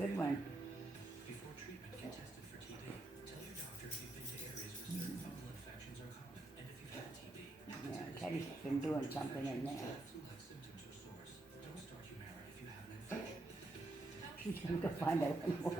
good one. Before treatment, get tested for TB. Tell your doctor if you've been to areas where certain fungal infections are common, and if you've had TB. Yeah, Teddy's been doing something in there. Flu-like symptoms or sores. Don't start Humira if you have an infection. She's gonna go find out what.